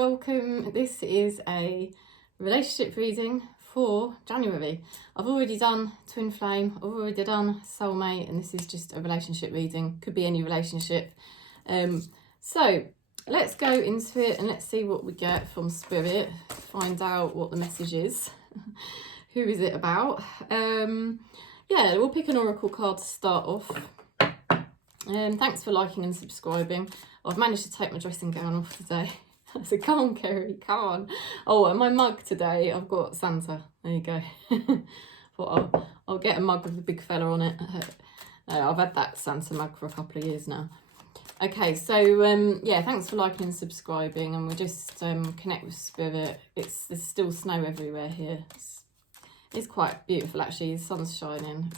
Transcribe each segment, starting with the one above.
welcome. This is a relationship reading for January. I've already done Twin Flame, I've already done Soulmate, and this is just a relationship reading. Could be any relationship. So let's go into it and let's see what we get from Spirit. Find out what the message is. Who is it about? Yeah, we'll pick an oracle card to start off. Thanks for liking and subscribing. I've managed to take my dressing gown off today. I said, come on, Kerry, come on. Oh, and my mug today, I've got Santa. There you go. Thought I'll get a mug with a big fella on it. I've had that Santa mug for a couple of years now. Okay, so yeah, thanks for liking and subscribing, and we'll just connect with Spirit. There's still snow everywhere here. It's quite beautiful actually. The sun's shining.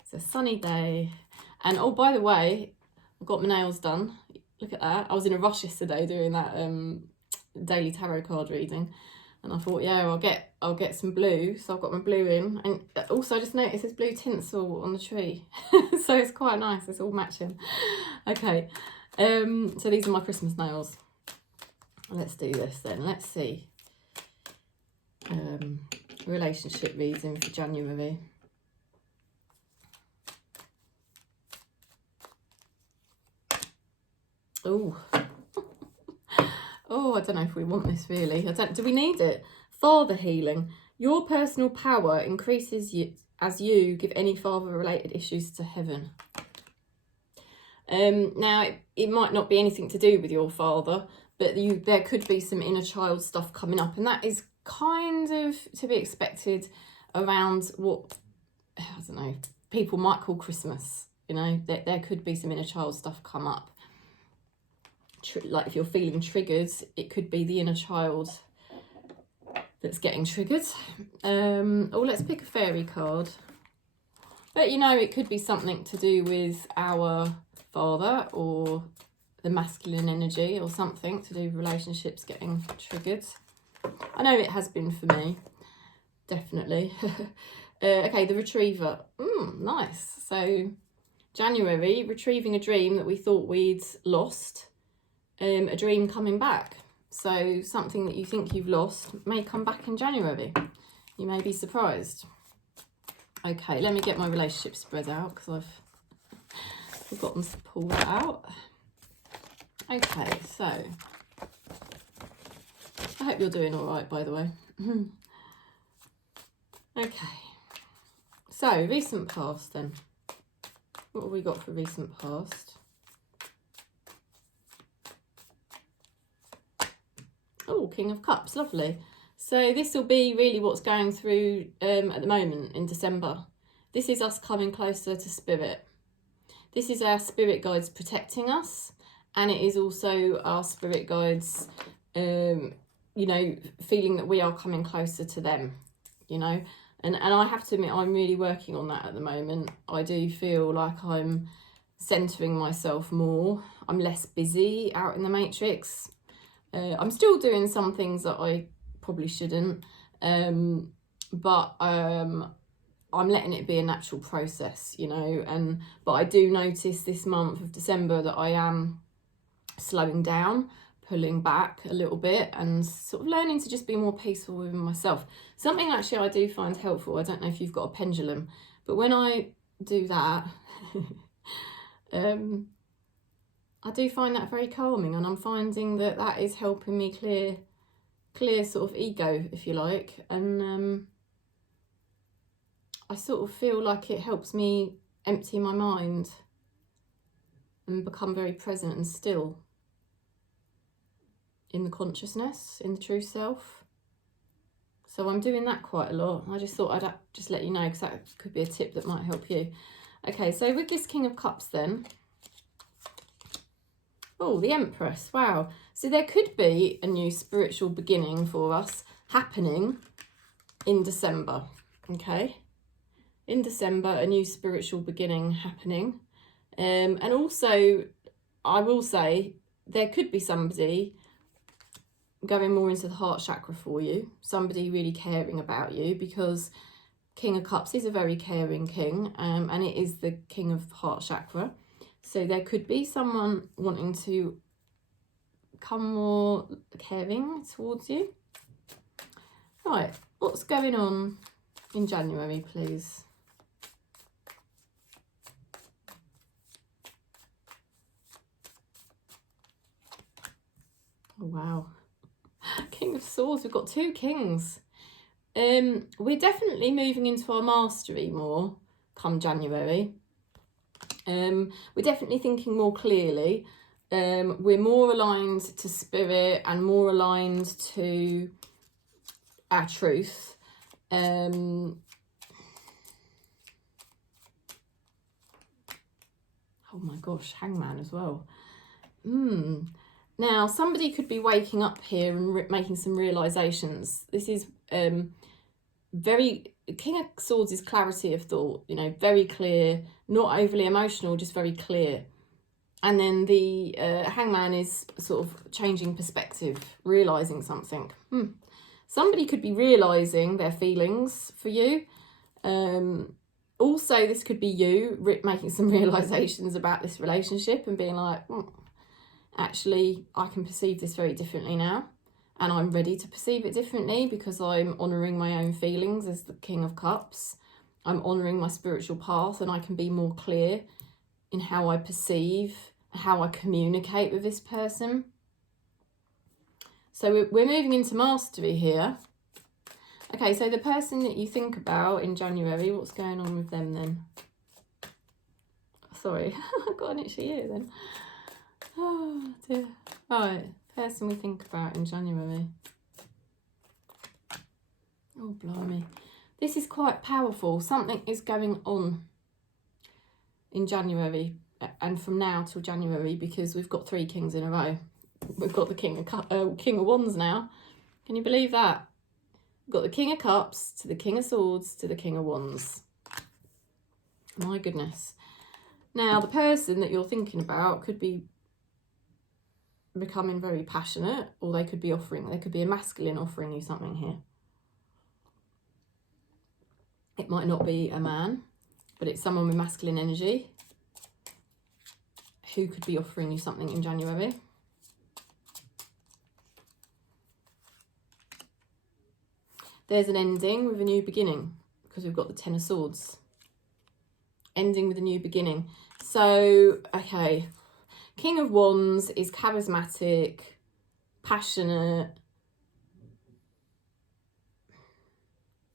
It's a sunny day. And oh, by the way, I've got my nails done. Look at that. I was in a rush yesterday doing that daily tarot card reading, and I thought, yeah, I'll get some blue. So I've got my blue in, and also I just noticed there's blue tinsel on the tree, so it's quite nice. It's all matching. Okay, so these are my Christmas nails. Let's do this then. Let's see. Relationship reading for January. Oh, oh, I don't know if we want this really. Do we need it? Father healing. Your personal power increases as you give any father-related issues to heaven. Now, it might not be anything to do with your father, but there could be some inner child stuff coming up, and that is kind of to be expected around what, I don't know, people might call Christmas. You know, there could be some inner child stuff come up. Like if you're feeling triggered, it could be the inner child that's getting triggered. Oh, let's pick a fairy card. But you know, it could be something to do with our father or the masculine energy, or something to do with relationships getting triggered. I know it has been for me, definitely. Okay, the retriever. Nice. So January, retrieving a dream that we thought we'd lost. A dream coming back. So something that you think you've lost may come back in January. You may be surprised. Okay, let me get my relationship spread out because I've forgotten to pull that out. Okay, so I hope you're doing all right, by the way. Okay, so recent past then. What have we got for recent past? Oh, King of Cups, lovely. So this will be really what's going through at the moment in December. This is us coming closer to Spirit. This is our spirit guides protecting us, and it is also our spirit guides, you know, feeling that we are coming closer to them, you know. And I have to admit, I'm really working on that at the moment. I do feel like I'm centering myself more. I'm less busy out in the matrix. I'm still doing some things that I probably shouldn't, but I'm letting it be a natural process, you know. But I do notice this month of December that I am slowing down, pulling back a little bit, and sort of learning to just be more peaceful within myself. Something actually I do find helpful. I don't know if you've got a pendulum, but when I do that, I do find that very calming, and I'm finding that that is helping me clear sort of ego, if you like, and I sort of feel like it helps me empty my mind and become very present and still in the consciousness, in the true self. So I'm doing that quite a lot. I just thought I'd just let you know, because that could be a tip that might help you. Okay, so with this King of Cups then, oh, the Empress, wow. So there could be a new spiritual beginning for us happening in December, okay? In December, a new spiritual beginning happening. And also, I will say, there could be somebody going more into the heart chakra for you, somebody really caring about you, because King of Cups is a very caring king, and it is the king of heart chakra. So there could be someone wanting to become more caring towards you. Right, what's going on in January, please? Oh, wow. King of Swords, we've got 2 kings. We're definitely moving into our mastery more come January. We're definitely thinking more clearly. We're more aligned to spirit and more aligned to our truth. Oh my gosh, Hangman as well. Now, somebody could be waking up here and making some realizations. This is very... King of Swords is clarity of thought, you know, very clear, not overly emotional, just very clear. And then the Hangman is sort of changing perspective, realising something. Somebody could be realising their feelings for you. Also, this could be you making some realisations about this relationship and being like, actually, I can perceive this very differently now. And I'm ready to perceive it differently because I'm honouring my own feelings as the King of Cups. I'm honouring my spiritual path, and I can be more clear in how I perceive, how I communicate with this person. So we're moving into mastery here. Okay, so the person that you think about in January, what's going on with them then? Sorry, I've got an itchy ear then. Oh dear. Right, person we think about in January. Oh blimey. This is quite powerful. Something is going on in January, and from now till January, because we've got 3 kings in a row. We've got the King of Wands now. Can you believe that? We've got the King of Cups to the King of Swords to the King of Wands. My goodness. Now, the person that you're thinking about could be becoming very passionate, or they could be a masculine offering you something here. It might not be a man, but it's someone with masculine energy who could be offering you something in January. There's an ending with a new beginning, because we've got the 10 of Swords. Ending with a new beginning. So, okay, King of Wands is charismatic, passionate,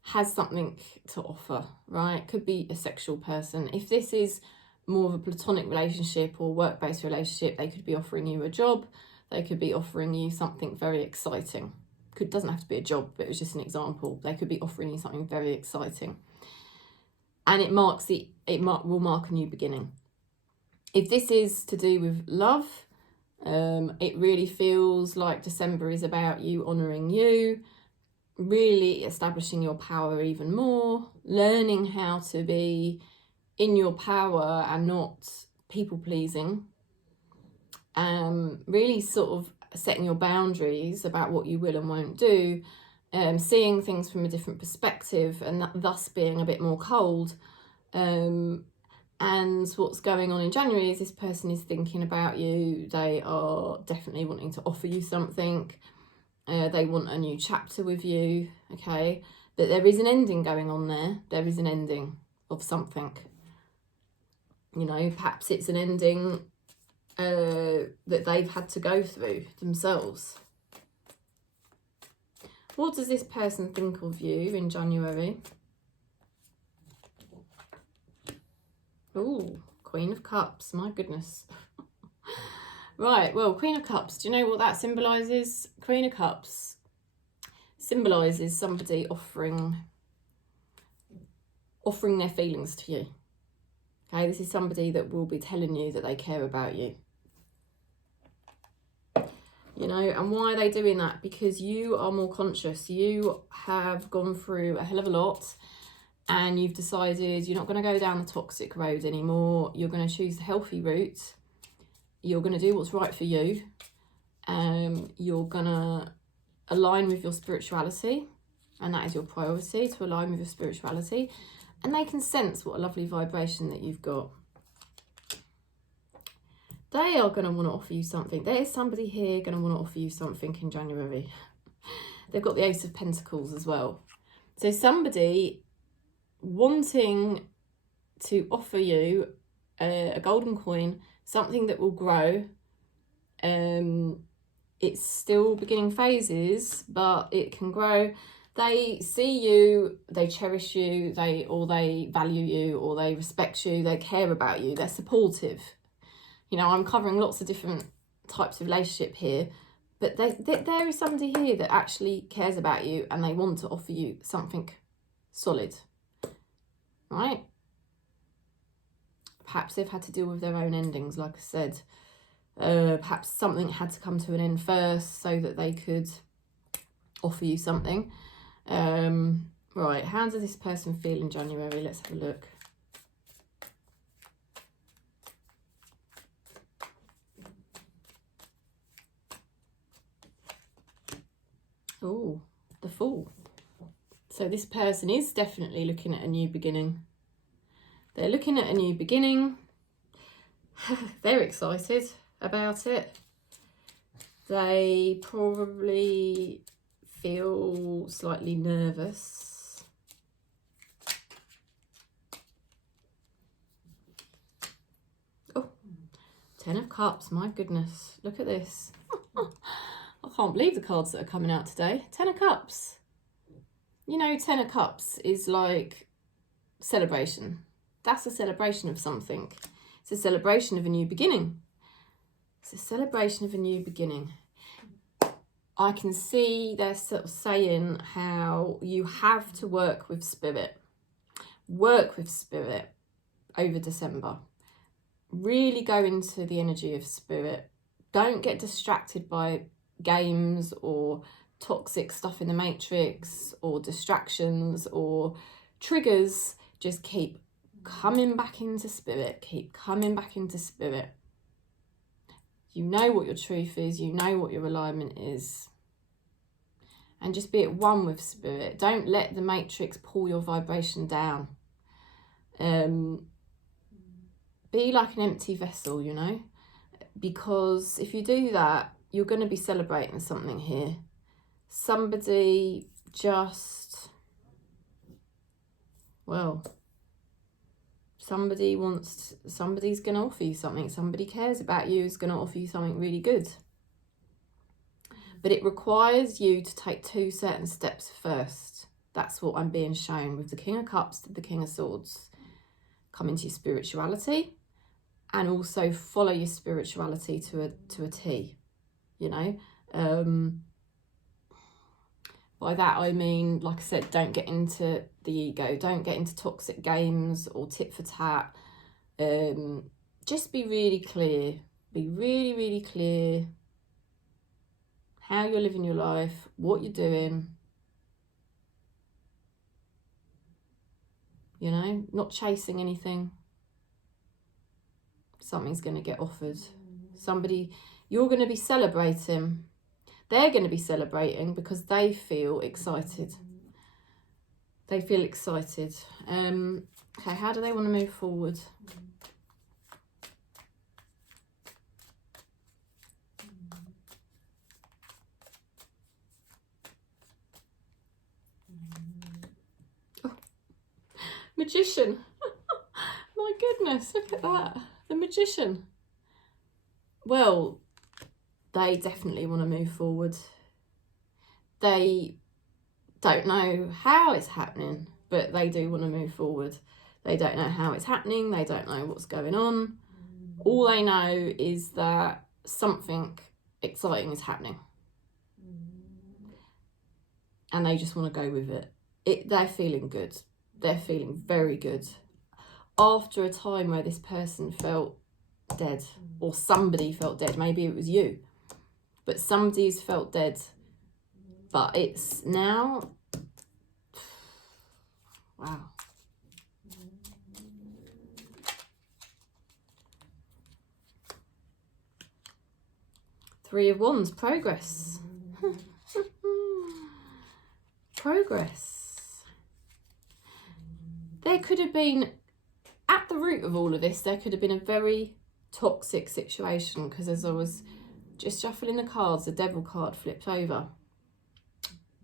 has something to offer, right? Could be a sexual person. If this is more of a platonic relationship or work-based relationship, they could be offering you a job. They could be offering you something very exciting. Doesn't have to be a job, but it was just an example. They could be offering you something very exciting. And it will mark a new beginning. If this is to do with love, it really feels like December is about you honouring you, really establishing your power even more, learning how to be in your power and not people-pleasing, really sort of setting your boundaries about what you will and won't do, seeing things from a different perspective, and thus being a bit more cold. And what's going on in January is this person is thinking about you. They are definitely wanting to offer you something. They want a new chapter with you, okay? But there is an ending going on there. There is an ending of something. You know, perhaps it's an ending that they've had to go through themselves. What does this person think of you in January? Oh, Queen of Cups, my goodness. Right, well, Queen of Cups, do you know what that symbolises? Queen of Cups symbolises somebody offering their feelings to you. Okay, this is somebody that will be telling you that they care about you. You know, and why are they doing that? Because you are more conscious. You have gone through a hell of a lot, and you've decided you're not going to go down the toxic road anymore. You're going to choose the healthy route. You're going to do what's right for you. You're going to align with your spirituality, and that is your priority, to align with your spirituality. And they can sense what a lovely vibration that you've got. They are going to want to offer you something. There is somebody here going to want to offer you something in January. They've got the Ace of Pentacles as well. So somebody wanting to offer you a golden coin, something that will grow. It's still beginning phases, but it can grow. They see you, they cherish you, they value you, or they respect you, they care about you, they're supportive. You know, I'm covering lots of different types of relationship here, but there is somebody here that actually cares about you and they want to offer you something solid, right? Perhaps they've had to deal with their own endings, like I said. Perhaps something had to come to an end first so that they could offer you something. Right, how does this person feel in January? Let's have a look. Oh, the Fool. So this person is definitely looking at a new beginning. They're looking at a new beginning. They're excited about it. They probably feel slightly nervous. Oh, 10 of Cups, my goodness. Look at this. I can't believe the cards that are coming out today. 10 of Cups. You know, 10 of Cups is like celebration. That's a celebration of something. It's a celebration of a new beginning. It's a celebration of a new beginning. I can see they're sort of saying how you have to work with spirit. Work with spirit over December. Really go into the energy of spirit. Don't get distracted by games or toxic stuff in the matrix or distractions or triggers. Just keep coming back into spirit. Keep coming back into spirit. You know what your truth is. You know what your alignment is. And just be at one with spirit. Don't let the matrix pull your vibration down. Be like an empty vessel, you know. Because if you do that, you're going to be celebrating something here. Somebody just, well, somebody's going to offer you something. Somebody cares about you, is going to offer you something really good. But it requires you to take 2 certain steps first. That's what I'm being shown with the King of Cups to the King of Swords. Come into your spirituality and also follow your spirituality to a T, you know. By that I mean, like I said, don't get into the ego. Don't get into toxic games or tit for tat. Just be really clear. Be really, really clear how you're living your life, what you're doing. You know, not chasing anything. Something's going to get offered. Somebody, you're going to be celebrating. They're going to be celebrating because they feel excited. They feel excited. Okay, how do they want to move forward? Oh, Magician. My goodness, look at that. The Magician. Well, they definitely want to move forward. They don't know how it's happening, but they do want to move forward. They don't know how it's happening. They don't know what's going on. All they know is that something exciting is happening. And they just want to go with it. They're feeling good. They're feeling very good. After a time where this person felt dead, or somebody felt dead, maybe it was you, but somebody's felt dead, but it's now, wow. Three of Wands, progress. Progress. There could have been, at the root of all of this, there could have been a very toxic situation, because as I was just shuffling the cards, the devil card flipped over,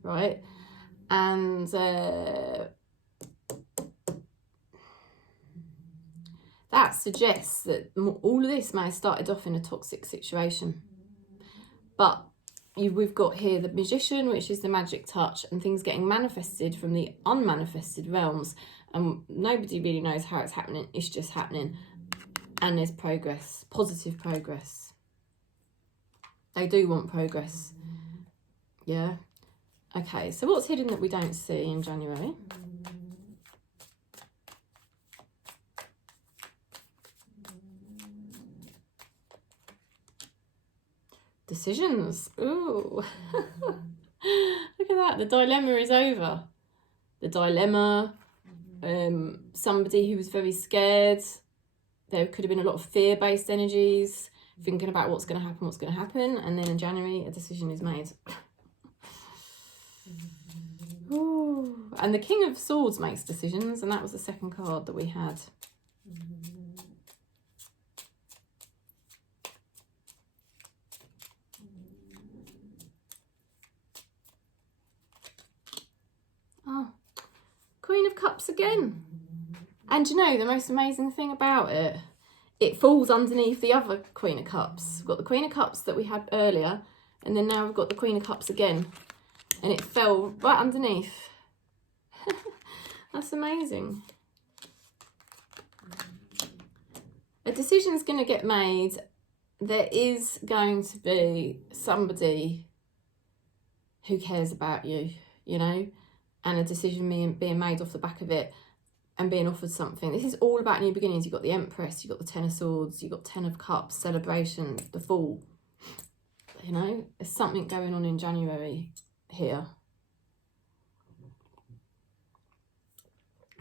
right? And that suggests that all of this may have started off in a toxic situation. But we've got here the Magician, which is the magic touch, and things getting manifested from the unmanifested realms. And nobody really knows how it's happening. It's just happening. And there's progress, positive progress. They do want progress. Yeah. Okay, so what's hidden that we don't see in January? Decisions. Ooh. Look at that. The dilemma is over. The dilemma. Somebody who was very scared. There could have been a lot of fear-based energies, thinking about what's going to happen. And then in January, a decision is made. Ooh. And the King of Swords makes decisions, and that was the second card that we had. Oh, Queen of Cups again. And you know, the most amazing thing about it, it falls underneath the other Queen of Cups. We've got the Queen of Cups that we had earlier, and then now we've got the Queen of Cups again. And it fell right underneath. That's amazing. A decision's going to get made. There is going to be somebody who cares about you, you know, and a decision being made off the back of it and being offered something. This is all about new beginnings. You've got the Empress, you've got the Ten of Swords, you've got Ten of Cups, celebration, the Fool. You know, there's something going on in January here.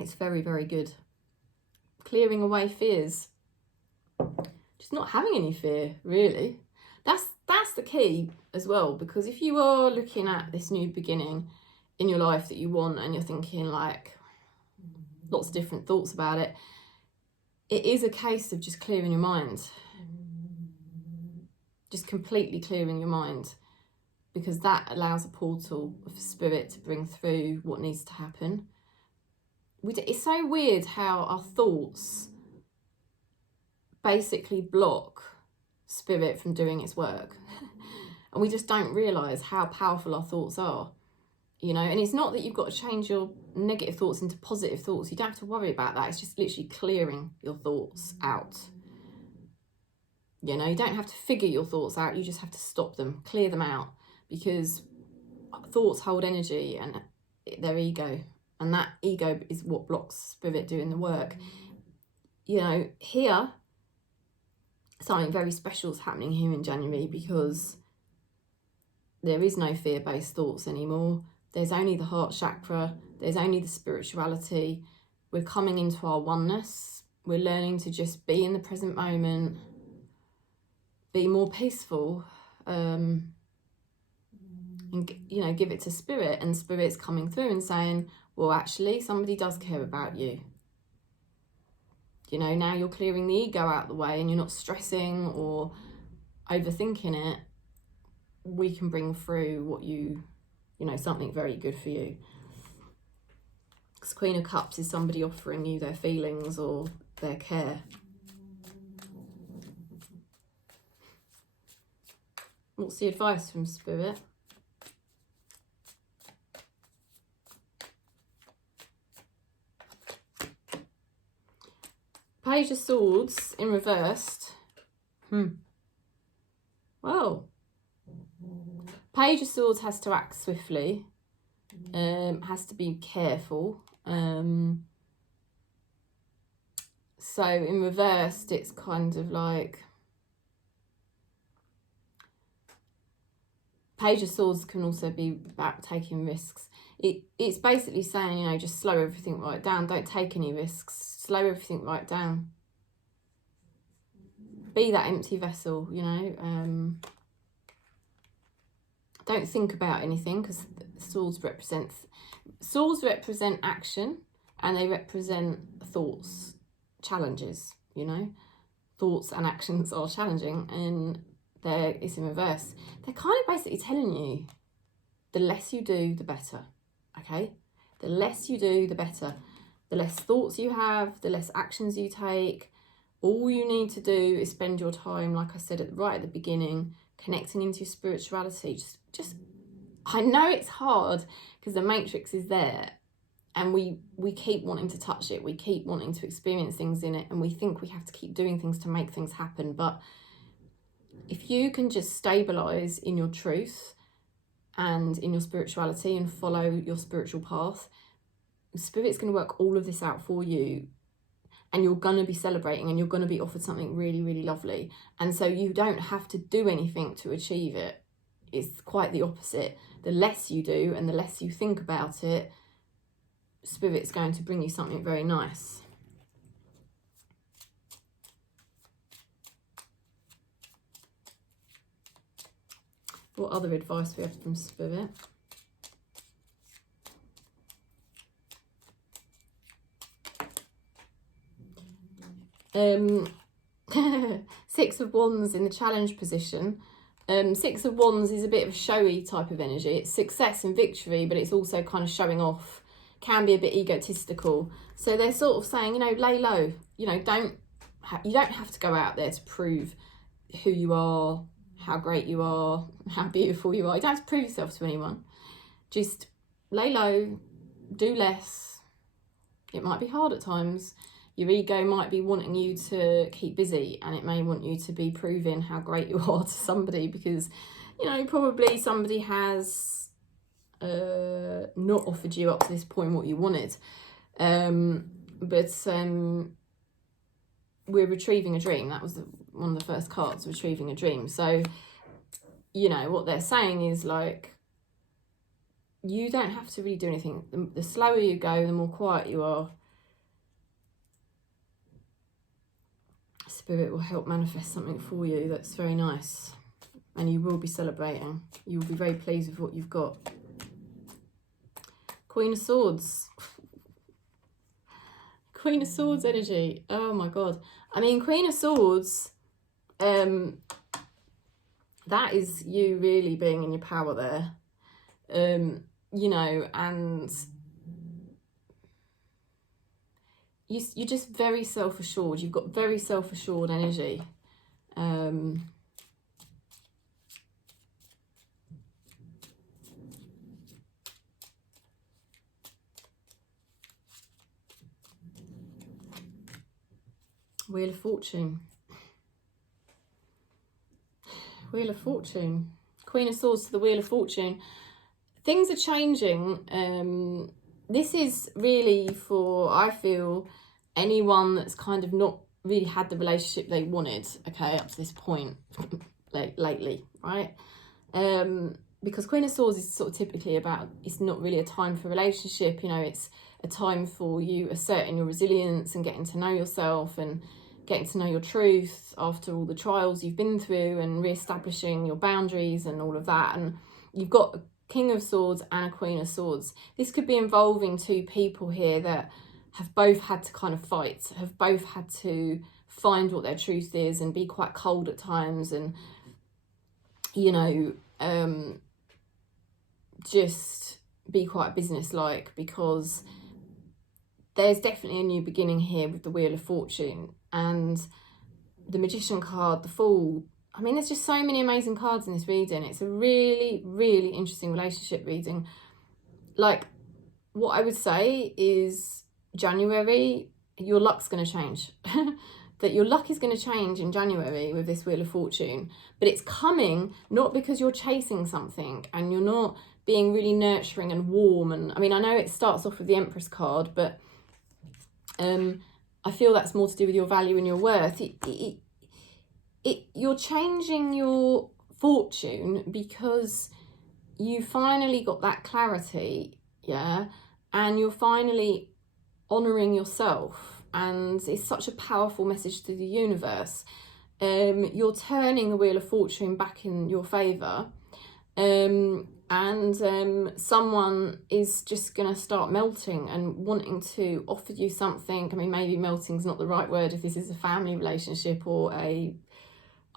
It's very, very good. Clearing away fears. Just not having any fear, really. That's the key as well, because if you are looking at this new beginning in your life that you want, and you're thinking like lots of different thoughts about it, it is a case of just clearing your mind. Just completely clearing your mind, because that allows a portal of spirit to bring through what needs to happen. It's so weird how our thoughts basically block spirit from doing its work. And we just don't realise how powerful our thoughts are. You know, and it's not that you've got to change your negative thoughts into positive thoughts. You don't have to worry about that. It's just literally clearing your thoughts out. You know, you don't have to figure your thoughts out. You just have to stop them, clear them out, because thoughts hold energy and their ego. And that ego is what blocks spirit doing the work. You know, here, something very special is happening here in January, because there is no fear-based thoughts anymore. There's only the heart chakra. There's only the spirituality. We're coming into our oneness. We're learning to just be in the present moment, be more peaceful, and, you know, give it to spirit. And spirit's coming through and saying, well, actually, somebody does care about you. You know, now you're clearing the ego out of the way and you're not stressing or overthinking it. We can bring through what you know, something very good for you. Because Queen of Cups is somebody offering you their feelings or their care. What's the advice from Spirit? Page of Swords in reversed. Well, Page of Swords has to act swiftly, has to be careful. So in reversed, it's kind of like Page of Swords can also be about taking risks. It's basically saying, you know, just slow everything right down. Don't take any risks. Slow everything right down. Be that empty vessel, you know. Don't think about anything, because swords represent action, and they represent thoughts, challenges, you know. thoughts and actions are challenging, and it's in reverse. They're kind of basically telling you the less you do, the better, okay? The less you do, the better. The less thoughts you have, the less actions you take. All you need to do is spend your time, like I said right at the beginning, connecting into your spirituality. Just I know it's hard because the matrix is there, and we keep wanting to touch it. We keep wanting to experience things in it, and we think we have to keep doing things to make things happen. But if you can just stabilize in your truth and in your spirituality and follow your spiritual path, Spirit's going to work all of this out for you, and you're going to be celebrating, and you're going to be offered something really, really lovely. And so you don't have to do anything to achieve it. It's quite the opposite. The less you do and the less you think about it, Spirit's going to bring you something very nice. What other advice we have from Spirit? Six of Wands in the challenge position. Six of Wands is a bit of a showy type of energy. It's success and victory, but it's also kind of showing off. Can be a bit egotistical. So they're sort of saying, lay low. You don't have to go out there to prove who you are, how great you are, how beautiful you are. You don't have to prove yourself to anyone. Just lay low, do less. It might be hard at times. Your ego might be wanting you to keep busy, and it may want you to be proving how great you are to somebody, because, probably somebody has not offered you up to this point what you wanted. But we're retrieving a dream. That was one of the first cards, retrieving a dream. So, what they're saying is, like, you don't have to really do anything. The slower you go, the more quiet you are. Spirit will help manifest something for you that's very nice, and you will be celebrating. You will be very pleased with what you've got. Queen of Swords. Queen of Swords energy. Oh my God. I mean, Queen of Swords, that is you really being in your power there. And you're just very self-assured. You've got very self-assured energy. Wheel of Fortune. Wheel of Fortune. Queen of Swords to the Wheel of Fortune. Things are changing. This is really for, I feel, anyone that's kind of not really had the relationship they wanted, okay, up to this point, lately, right? Because Queen of Swords is sort of typically about, it's not really a time for relationship, it's a time for you asserting your resilience and getting to know yourself and getting to know your truth after all the trials you've been through, and re-establishing your boundaries and all of that. And you've got a King of Swords and a Queen of Swords. This could be involving two people here that have both had to kind of fight, have both had to find what their truth is and be quite cold at times, and just be quite businesslike, because there's definitely a new beginning here with the Wheel of Fortune and the Magician card, the Fool. I mean, there's just so many amazing cards in this reading. It's a really, really interesting relationship reading. Like, what I would say is January, your luck's going to change. That your luck is going to change in January with this Wheel of Fortune. But it's coming not because you're chasing something and you're not being really nurturing and warm. And I mean, I know it starts off with the Empress card, but I feel that's more to do with your value and your worth. You're changing your fortune because you finally got that clarity, yeah, and you're finally honouring yourself, and it's such a powerful message to the universe. You're turning the Wheel of Fortune back in your favour, and and someone is just going to start melting and wanting to offer you something. I mean, maybe melting's not the right word if this is a family relationship or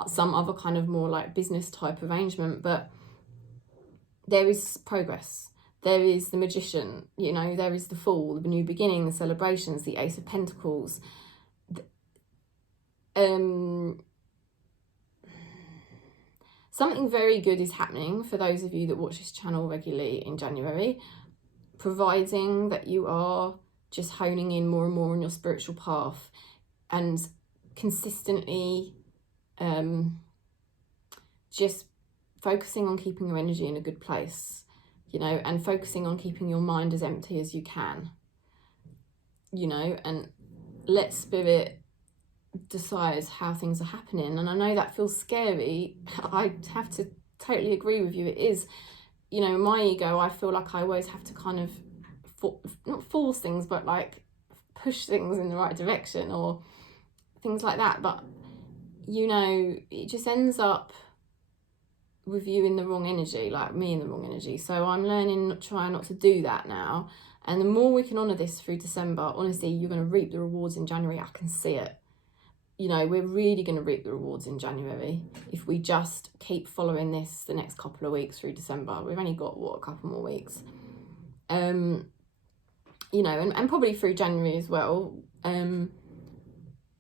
some other kind of more like business type arrangement, but there is progress. There is the Magician, you know, there is the Fool, the new beginning, the celebrations, the Ace of Pentacles. Something very good is happening for those of you that watch this channel regularly in January, providing that you are just honing in more and more on your spiritual path and consistently just focusing on keeping your energy in a good place, you know, and focusing on keeping your mind as empty as you can, you know, and let Spirit decide how things are happening. And I know that feels scary. I have to totally agree with you. It is, you know, my ego, I feel like I always have to kind of not force things, but like push things in the right direction or things like that. But, you know, it just ends up with you in the wrong energy, like me in the wrong energy. So I'm learning, trying not to do that now. And the more we can honour this through December, honestly, you're going to reap the rewards in January. I can see it. You know, we're really going to reap the rewards in January if we just keep following this the next couple of weeks through December. We've only got, what, a couple more weeks. You know, and probably through January as well.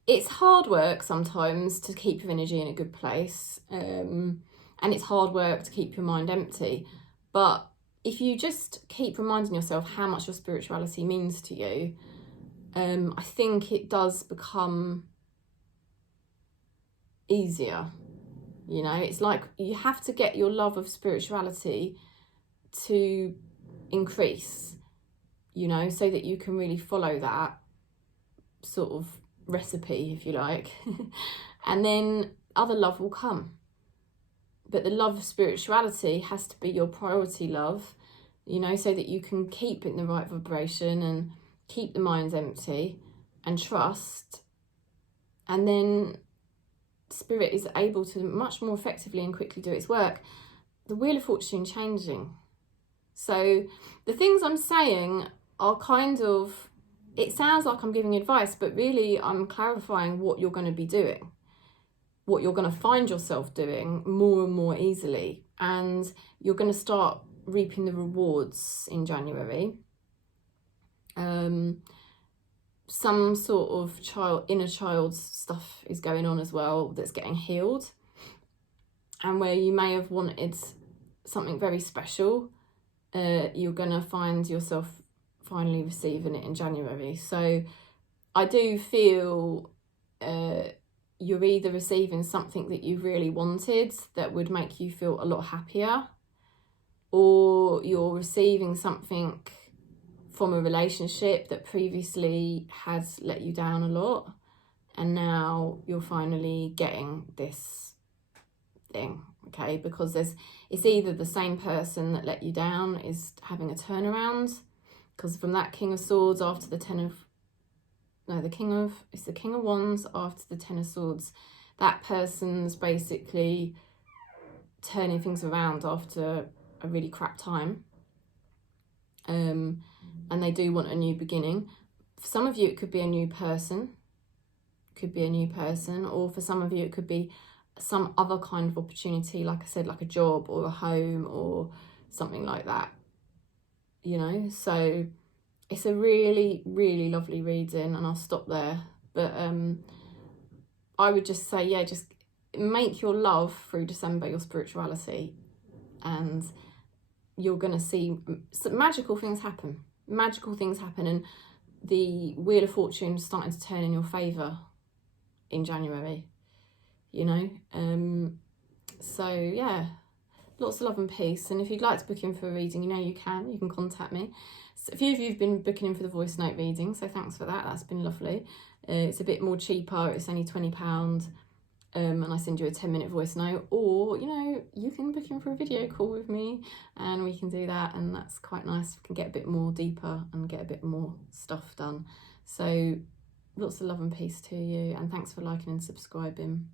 It's hard work sometimes to keep your energy in a good place. And it's hard work to keep your mind empty. But if you just keep reminding yourself how much your spirituality means to you, I think it does become easier. You know, it's like you have to get your love of spirituality to increase, you know, so that you can really follow that sort of recipe, if you like. And then other love will come. But the love of spirituality has to be your priority love, you know, so that you can keep it in the right vibration and keep the mind empty and trust. And then Spirit is able to much more effectively and quickly do its work. The Wheel of Fortune changing. So the things I'm saying are kind of, it sounds like I'm giving advice, but really I'm clarifying what you're going to be doing, what you're going to find yourself doing more and more easily. And you're going to start reaping the rewards in January. Some sort of inner child stuff is going on as well that's getting healed, and where you may have wanted something very special, you're going to find yourself finally receiving it in January. So I do feel you're either receiving something that you really wanted that would make you feel a lot happier, or you're receiving something from a relationship that previously has let you down a lot, and now you're finally getting this thing, okay? Because it's either the same person that let you down is having a turnaround, because from that King of Swords after the it's the King of Wands after the Ten of Swords, that person's basically turning things around after a really crap time. And they do want a new beginning. For some of you, it could be a new person. Or for some of you, it could be some other kind of opportunity, like I said, like a job or a home or something like that, you know? So it's a really, really lovely reading, and I'll stop there. But I would just say, yeah, just make your love through December your spirituality, and you're going to see some magical things happen. And the Wheel of Fortune is starting to turn in your favour in January, you know. So yeah, lots of love and peace. And if you'd like to book in for a reading, you know you can contact me. So a few of you have been booking in for the voice note reading, so thanks for that. That's been lovely. It's a bit more cheaper. It's only £20. And I send you a 10-minute voice note, or, you know, you can book in for a video call with me and we can do that, and that's quite nice. We can get a bit more deeper and get a bit more stuff done. So lots of love and peace to you, and thanks for liking and subscribing.